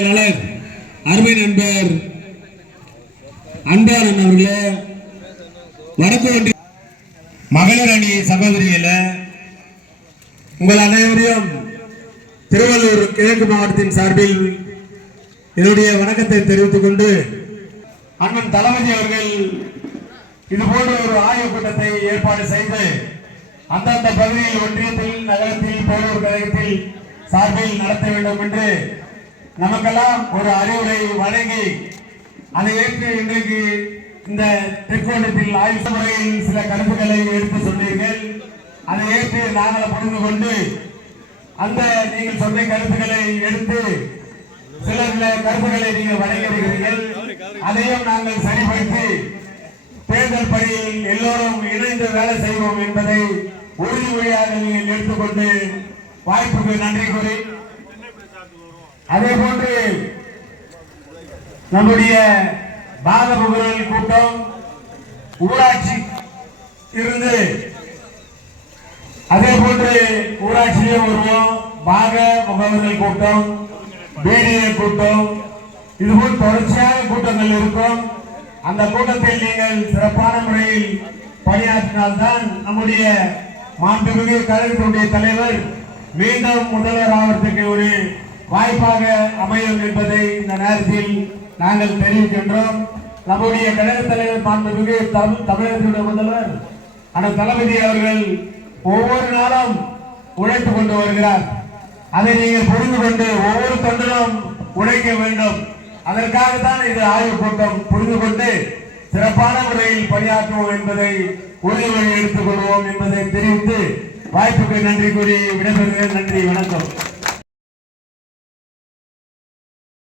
அருமை நண்பர் அன்பாரன் அவர்களே வடக்கு ஒன்றிய மகளிர் அணி சகோதரிகள உங்கள் அனைவரையும் திருவள்ளூர் கிழக்கு மாவட்டத்தின் சார்பில் என்னுடைய வணக்கத்தை தெரிவித்துக் கொண்டு அண்ணன் தளபதி அவர்கள் இது போன்ற ஒரு ஆய்வுக் கூட்டத்தை ஏற்பாடு செய்து அந்தந்த பகுதியில் ஒன்றியத்தில் நகரத்தில் போலூர் கழகத்தில் சார்பில் நடத்த வேண்டும் என்று நமக்கெல்லாம் ஒரு அறிவுரை வழங்கி அதை ஏற்று இன்றைக்கு இந்த தெற்கோட்டத்தில் ஆய்வு முறையில் சில கருத்துக்களை எடுத்து சொன்னீர்கள். அதை ஏற்று நாங்கள் புரிந்து கொண்டு அந்த நீங்கள் சொன்ன கருத்துக்களை எடுத்து சில சில கருத்துக்களை நீங்கள் வழங்கியிருக்கிறீர்கள் அதையும் நாங்கள் சரிபடுத்தி தேர்தல் பணியில் எல்லோரும் இணைந்து வேலை செய்வோம் என்பதை உறுதிமொழியாக நீங்கள் எடுத்துக்கொண்டு வாய்ப்புக்கு நன்றி கூறி அதே போன்று நம்முடைய பாகபுகரல் கூட்டம் ஊராட்சி இருந்து அதே போன்று ஊராட்சியிலே வருவோம். பாக முகவர்கள் கூட்டம் பிடிஏ கூட்டம் இதுபோல் தொடர்ச்சியாக கூட்டங்கள் இருக்கும். அந்த கூட்டத்தில் நீங்கள் சிறப்பான முறையில் பணியாற்றினால்தான் நம்முடைய மாண்புமிகு கழகத்தினுடைய தலைவர் மீண்டும் முதல்வர் ஆவதற்கு ஒரு வாய்ப்பாக அமையும் என்பதை இந்த நேரத்தில் நாங்கள் தெரிவிக்கின்றோம். நம்முடைய கழக தலைவர் மாண்புமிகு தமிழ் தமிழகத்தினுடைய முதல்வர் அந்த தளபதி அவர்கள் ஒவ்வொரு நாளும் உழைத்துக் கொண்டு வருகிறார். அதை நீங்கள் புரிந்து கொண்டு ஒவ்வொரு தொண்டரும் உழைக்க வேண்டும். அதற்காகத்தான் இது ஆய்வுக் கூட்டம். புரிந்து கொண்டு சிறப்பான முறையில் பணியாற்றுவோம் என்பதை உறுதிமொழி எடுத்துக் கொள்வோம் என்பதை தெரிவித்து வாய்ப்புக்கு நன்றி கூறி விடைபெறுகிறேன். நன்றி வணக்கம்.